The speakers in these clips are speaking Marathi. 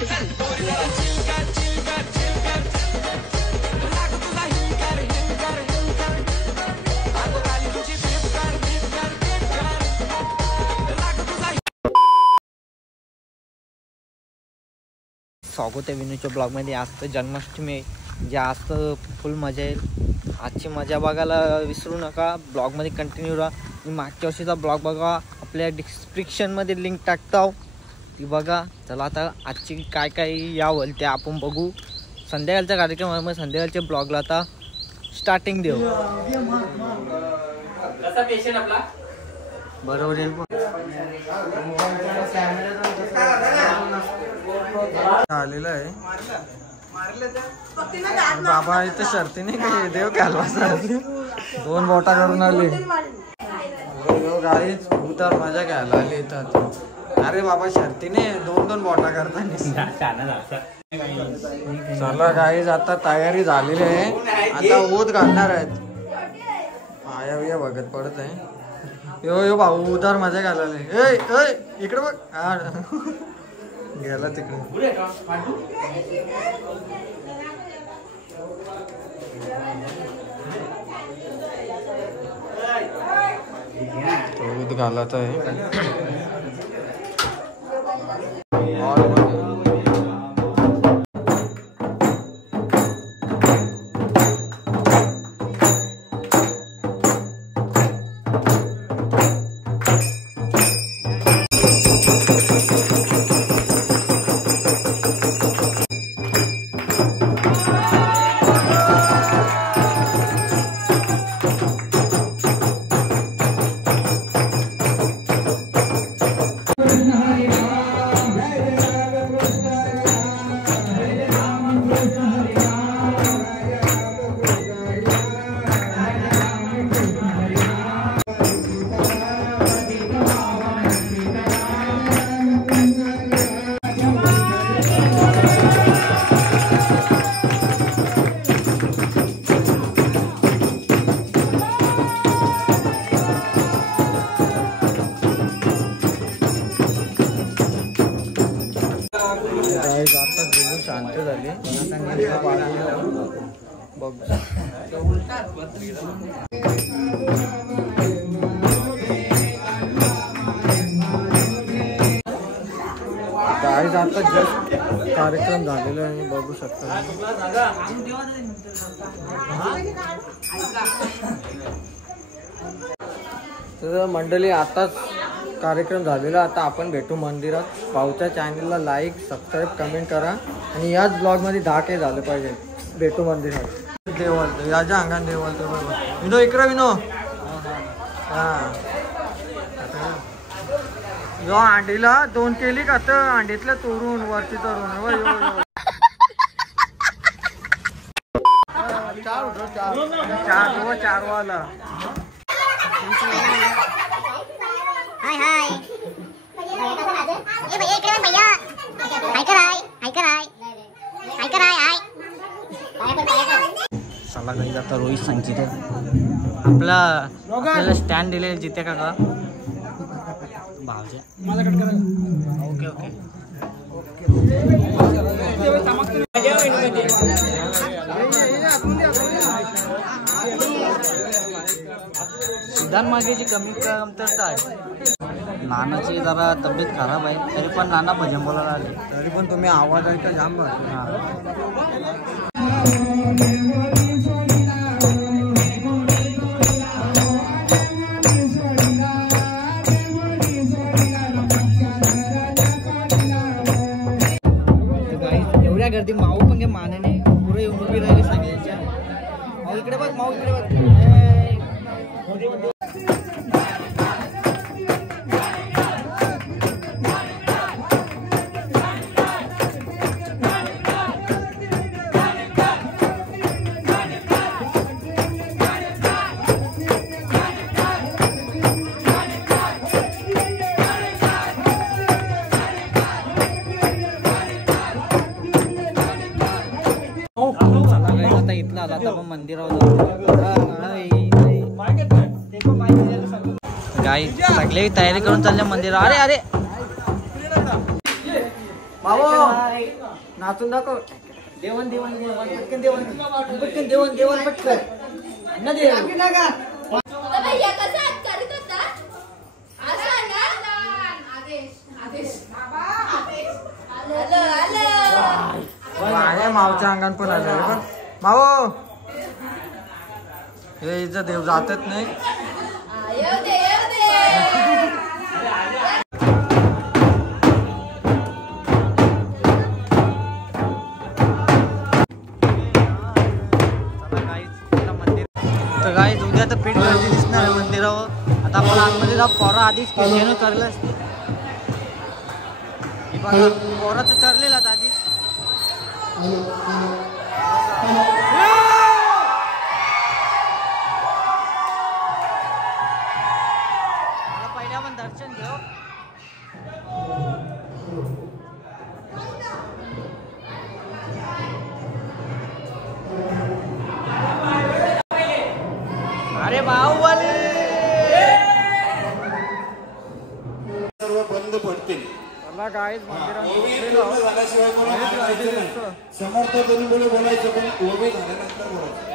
स्वागत आहे विनूच्या ब्लॉगमध्ये। आज तर जन्माष्टमी जे आज तर फुल मजा येईल। आजची मजा बघायला विसरू नका, ब्लॉगमध्ये कंटिन्यू राहा। मी मागच्या वर्षीचा ब्लॉग बघा, आपल्या डिस्क्रिप्शनमध्ये लिंक टाकतो, ती बघा। चला आता आजची काय काय यावं ते आपण बघू। संध्याकाळचा कार्यक्रम आहे, मग संध्याकाळच्या ब्लॉगला आता स्टार्टिंग देऊ। कसा पेशंट आपला बरोबर येईल आलेला आहे बाबा। इथं शर्ती नाही काय देव घालवायचा, दोन बोटा करून आले गाडीच उतार मजा घ्यायला आली इथं। अरे बाबा शर्ती नाही, दोन दोन बोटा करता। चला गाईज आता तयारी झालेली आहे, आता ओत घालणार आहेत। आया बिया बघत पडत आहे। यो यो भाऊ उतार मजा घालायला इकडे बघ गेला तिकडे। तो घालायचा आहे। शांत झाले बघ। गाईज आता जस्ट कार्यक्रम झालेला आहे, बघू शकता। तर मंडळी आताच कार्यक्रम झालेला, आता आपण भेटू मंदिरात। भाऊच्या चॅनलला लाईक सबस्क्राईब कमेंट करा आणि याच ब्लॉगमध्ये 10K झालं पाहिजे। भेटू मंदिरात। देवल याच्या अंगाने देवल तर बघा विनो इकडे विनो। हां यो अंडीला 2 केली का तर अंडीतल्या तोरून वरती तरून चार वाला। हाय हाय ये भैया इकडे भैया हाय कराय चला गाईज आता रोहित संचित आपल्याला स्टँड दिले जिथे का भावचे मला कट करा। ओके ओके सिद्धांत मागेची कमतरता आहे। नानाची जरा तब्येत खराब आहे, तरी पण नाना भजन बोलायला आले, तरी पण तुम्ही आवाज ऐका जाम। एवढ्या गर्दी माऊ पण काय मानाने पुरे येऊन उभी राहिली सगळ्यांच्या। माऊ इकडे बघ, माऊ इकडे बघ। आता इथला आला तर मंदिरावर गाई सगळे तयारी करून चालले मंदिर। अरे अरे नाचून दाखव. देवन देवन देवन पटकन देवन पटकन देवन देवन पटकन ना देव. माझ्या मावच्या अंगात पण आलं पण मावो हे इथं देव जातच नाही. तर गाईज उद्या तर पेट गर्दी दिसणार आहे मंदिरावर. आता आपण आतमध्ये जाऊ. पोरं आधीच किचन करलं असते. पोरं तर करलेलाच आधीच. पहिले आपण दर्शन घेऊ. अरे बाहुबली सर्व बंद पडतील. समर्थ तरी मुले बोलायचं पण उभे झाल्यानंतर बोलायचं.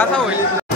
कसा होईल